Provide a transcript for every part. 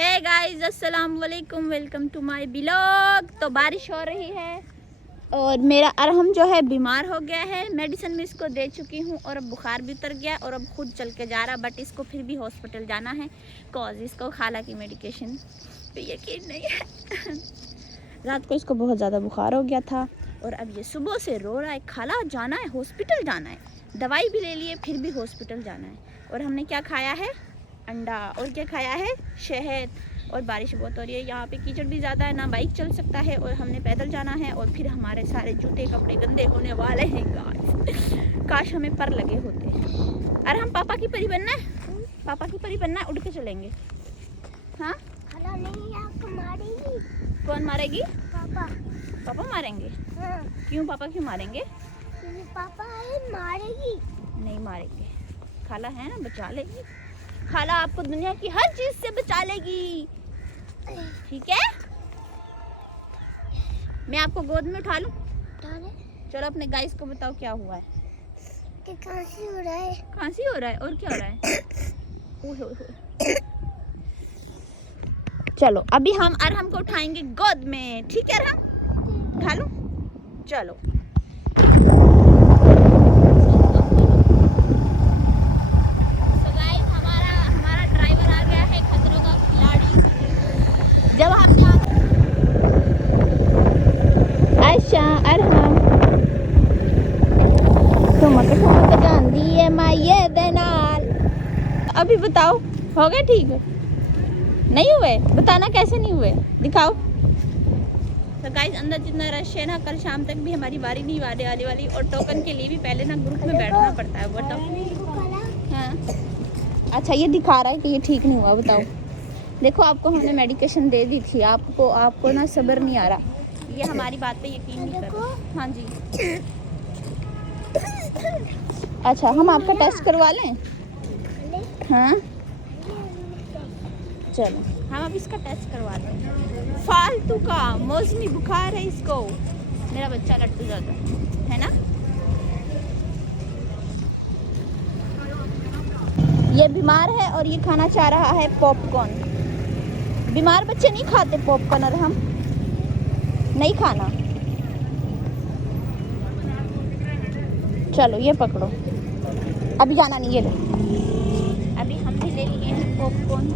Hey guys अस्सलाम वालेकुम, welcome to my blog. तो बारिश हो रही है और मेरा अरहम जो है बीमार हो गया है। मेडिसिन में इसको दे चुकी हूँ और अब बुखार भी उतर गया और अब खुद चल के जा रहा, बट इसको फिर भी हॉस्पिटल जाना है कॉज इसको खाला की मेडिकेशन पे यकीन नहीं है। रात को इसको बहुत ज़्यादा बुखार हो गया था और अब ये सुबह से रो रहा है, खाला जाना है, हॉस्पिटल जाना है। दवाई भी ले लिए फिर भी हॉस्पिटल जाना है। और हमने क्या खाया है? अंडा। और क्या खाया है? शहद। और बारिश बहुत हो रही है, यहाँ पे कीचड़ भी ज़्यादा है, ना बाइक चल सकता है और हमने पैदल जाना है और फिर हमारे सारे जूते कपड़े गंदे होने वाले हैं गाइस। काश हमें पर लगे होते। अरे हम पापा की परी बनना है, पापा की परी बनना है, उड़ के चलेंगे। हाँ नहीं, आपको मारेगी। कौन मारेगी? पापा। पापा मारेंगे? हाँ। क्यों पापा क्यों मारेंगे? पापा मारेगी। नहीं मारेंगे, खाला है ना, बचा लेगी। खाला आपको दुनिया की हर चीज से बचा लेगी, ठीक है? मैं आपको गोद में उठा लूं? चलो अपने गाइस को बताओ क्या हुआ है। कि खांसी हो रहा है। खांसी हो रहा है और क्या हो रहा है? ओह। चलो अभी हम अरहम को उठाएंगे गोद में, ठीक है? अरहम उठा लो, चलो। जब हमने अच्छा अरहम तुमको जान दी है माये दे नाल। अभी बताओ हो गए ठीक? नहीं हुए? बताना कैसे नहीं हुए, दिखाओ। तो गाइस अंदर जितना रश है ना, कल शाम तक भी हमारी बारी नहीं आने वाली और टोकन के लिए भी पहले ना ग्रुप में बैठना पड़ता है। बताओ। हाँ अच्छा, ये दिखा रहा है कि ये ठीक नहीं हुआ। बताओ, देखो आपको हमने मेडिकेशन दे दी थी, आपको ना सब्र नहीं आ रहा, ये हमारी बात पे यकीन नहीं कर रहा। हाँ जी। अच्छा हम आपका टेस्ट करवा लें? हाँ चलो हम अब इसका टेस्ट करवा लें। फालतू का मौसमी बुखार है इसको, मेरा बच्चा लट्टू ज़्यादा है ना। ये बीमार है और ये खाना चाह रहा है पॉपकॉर्न। बीमार बच्चे नहीं खाते पॉपकॉर्न, और हम नहीं खाना। चलो ये पकड़ो, अभी जाना नहीं, ये लो। अभी हम भी ले लिए हैं पॉपकॉर्न,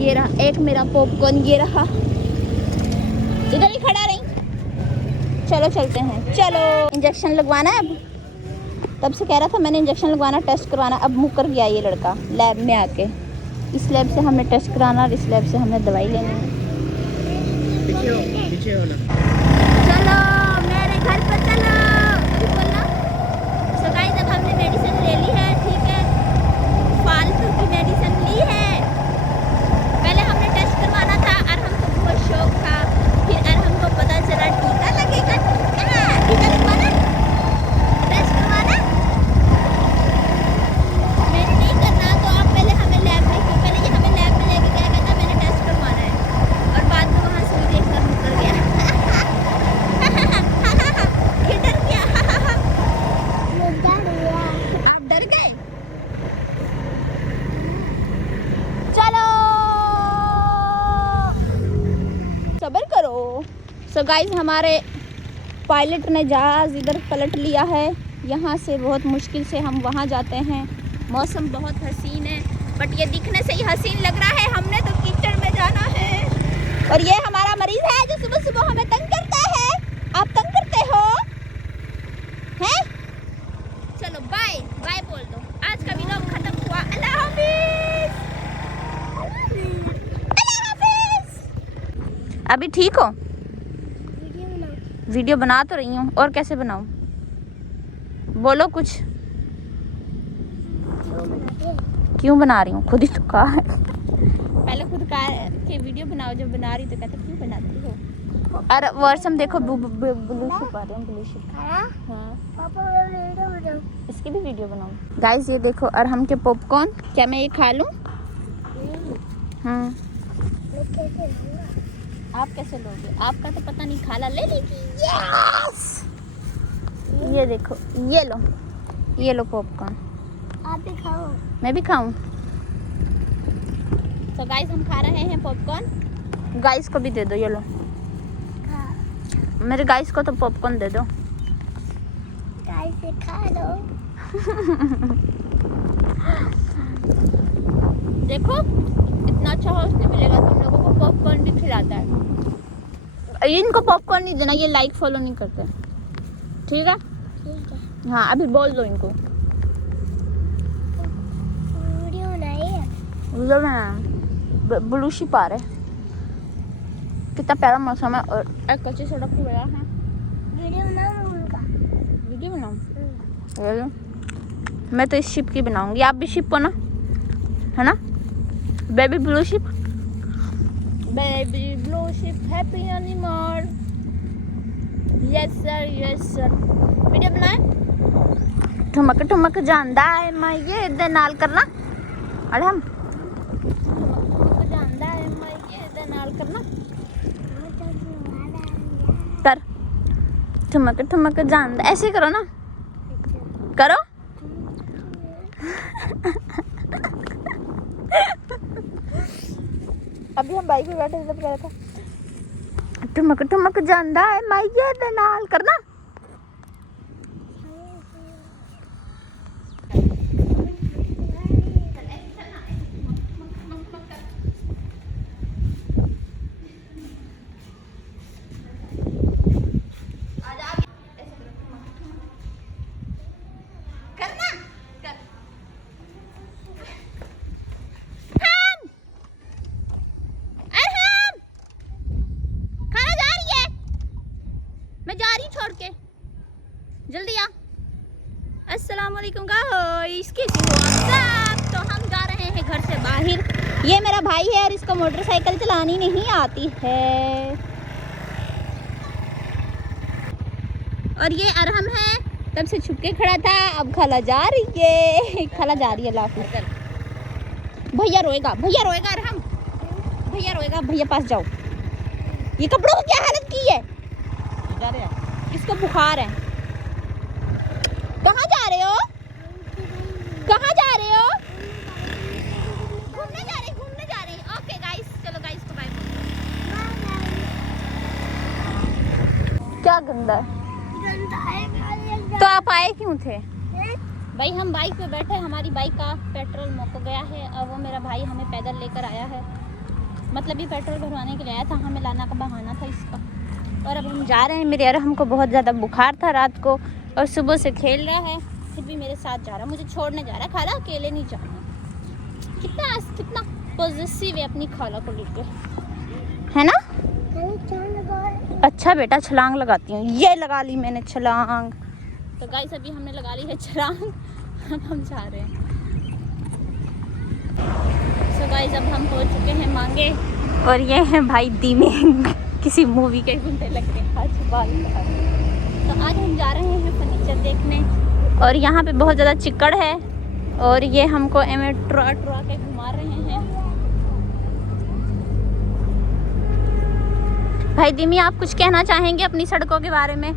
ये रहा एक मेरा पॉपकॉर्न, ये रहा। इधर ही खड़ा रही, चलो चलते हैं। चलो इंजेक्शन लगवाना है अब, तब से कह रहा था मैंने इंजेक्शन लगवाना, टेस्ट करवाना। अब मुकर गया ये लड़का लैब में आके। इस लैब से हमें टेस्ट कराना और इस लैब से हमें दवाई लेनी है। पीछे हो ना। चलो मेरे घर पर चलो, बोलना। सो गाइस अब हमने मेडिसिन ले ली है, ठीक है? फालतू की मेडिसिन ली है। पहले हमने टेस्ट करवाना था, अरहम को बहुत शौक था, फिर अरहम को पता चला टीका लगेगा। टीका लगवाना, टेस्ट करवाना। मैंने नहीं करना तो आप पहले हमें लैब में, पहले ये हमें लैब में लेके गया, कहता मैंने टेस्ट करवाना है, और बाद में वहाँ सुई देखकर मुकर गया। ये डर गया। आप डर गए? चलो सब्र करो। सो गाइस हमारे पायलट ने जहाज़ इधर पलट लिया है, यहाँ से बहुत मुश्किल से हम वहाँ जाते हैं। मौसम बहुत हसीन है, बट ये दिखने से ही हसीन लग रहा है, हमने तो कीचड़ में जाना है। और ये हमारा मरीज है जो सुबह सुबह हमें तंग करता है। आप तंग करते हो हैं? चलो बाय बाय बोल दो, आज का वीडियो खत्म हुआ। अल्लाह हाफिज, अल्लाह हाफिज। अभी ठीक हो? वीडियो बना तो रही हूँ, और कैसे बनाऊँ? बोलो कुछ। क्यों बना रही हूँ? खुद ही तो कहा है। पहले खुद कहा कि वीडियो बनाओ, जब बना रही तो कहते क्यों बनाती हो। अरे वर्षम देखो ब्लू शिप आ रहे हैं, ब्लू शिप। हाँ इसकी भी वीडियो बनाऊँ। गाइस ये देखो अरहम के पॉपकॉर्न, क्या मैं ये खा लूँ? हाँ आप कैसे लोगे? आपका तो पता नहीं, खाला ले लेगी। यस ये देखो, ये लो पॉपकॉर्न। आप भी खाओ। मैं भी खाऊं? तो गाइस हम खा रहे हैं पॉपकॉर्न। गाइस को भी दे दो, ये लो। मेरे गाइस को तो पॉपकॉर्न दे दो। गाइस से खा लो। देखो इतना अच्छा होस्ट नहीं मिलेगा, तुम लोगों को पॉपकॉर्न भी खिलाता है। इनको पॉपकॉर्न नहीं देना, ये लाइक फॉलो नहीं करते, ठीक है? ठीक है। हाँ अभी बोल दो इनको। वीडियो नहीं है। ब्लू शिप आ रहे, कितना प्यारा मौसम है और एक कच्ची सड़क पे गया है। वीडियो बनाऊं उनका। वीडियो बनाऊँ? मैं तो इस शिप की बनाऊंगी, आप भी शिप हो ना, है ना? Baby blue ship, baby blue ship happy animal. Yes sir. Video बनाए। ठुमक ठुमक ਜਾਂਦਾ है मैं ये दे नाल करना। अरे हम ठुमक ਜਾਂਦਾ है मैं ये दे नाल करना कर। ठुमक ठुमक ਜਾਂਦਾ, ऐसे करो ना, करो। अभी हम बाइक पे बैठे थे तब कह रहा था ठुमक ठुमक ਜਾਂਦਾ है मैं ये दे नाल करना। मैं जा रही छोड़ के, जल्दी आ। अस्सलाम वालेकुम गाइस, कैसे हो आप सब? तो हम जा रहे हैं घर से बाहर। ये मेरा भाई है और इसको मोटरसाइकिल चलानी नहीं आती है। और ये अरहम है, तब से छुप के खड़ा था, अब खाला जा रही है। खाला जा रही है लाफी। भैया रोएगा अरहम, भैया रोएगा, भैया पास जाओ। ये कपड़ों की क्या हालत की है? इसको बुखार है। कहाँ जा रहे हो? कहाँ जा रहे हो? घूमने जा रहे हैं। ओके गाइस, चलो गाइस को बाय। क्या गंदा है? तो आप आए क्यों थे? भाई हम बाइक पे बैठे, हमारी बाइक का पेट्रोल मुक गया है और वो मेरा भाई हमें पैदल लेकर आया है। मतलब ये पेट्रोल भरवाने के लिए आया था, हमें लाना का बहाना था इसका। और अब हम जा रहे हैं। मेरे अरहम को बहुत ज़्यादा बुखार था रात को और सुबह से खेल रहा है, फिर भी मेरे साथ जा रहा है, मुझे छोड़ने जा रहा है। खाला अकेले नहीं जाना। कितना पॉजिटिव है अपनी खाला को लेकर, है ना? अच्छा बेटा, छलांग लगाती हूँ। ये लगा ली मैंने छलांग। तो गाइस अभी हमने लगा ली है छलांग, अब हम जा रहे हैं। सो गाइस अब हम पहुँच चुके हैं मांगे और ये है भाई दीमे, किसी मूवी के गुंडे लग रहे हैं। तो आज हम जा रहे हैं फर्नीचर देखने और यहाँ पे बहुत ज़्यादा चिक्कड़ है और ये हमको एमें ट्रा के घुमा रहे हैं। भाई दिमी, आप कुछ कहना चाहेंगे अपनी सड़कों के बारे में?